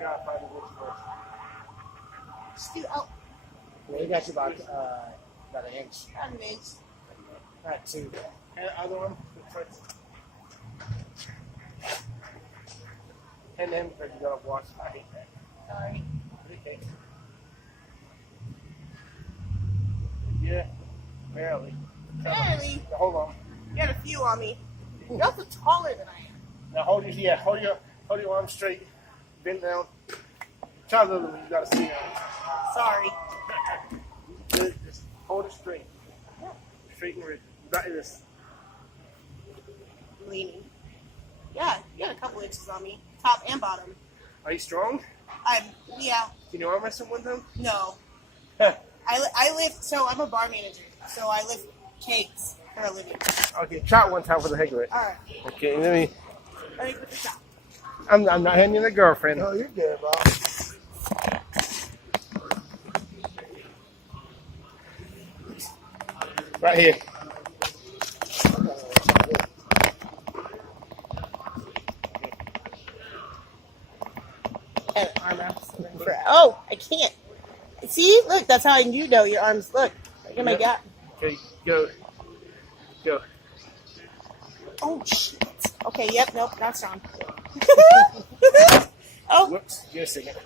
gotta find the wood first. Stu, oh. Yeah, you got you about an inch. About an inch. Not two. And the other one. And then because you gotta wash. I hate that. Sorry. Okay. Yeah, barely. Barely. Hold on. You got a few on me. You're also taller than I am. Now hold your arms straight. Bend down. Try a little bit. You gotta see it. Sorry. Good. Just hold it straight. Yeah. Straight and rigid. You got this. Leaning. Yeah, you got a couple inches on me. Top and bottom. Are you strong? Yeah. Can you arm wrestle one time? No. I lift, so I'm a bar manager, so I lift cakes for a living. Okay, try it one time for the heck of it. Alright. Okay, let me Put this out. I'm not handing a girlfriend. No, you're good, bro. Right here. And arm wraps. Oh, I can't. See? Look, that's how you know your arms. Look at my gap. Okay, go. Oh, shit. Okay, yep, nope, not strong. Oh. Whoops, give me a second.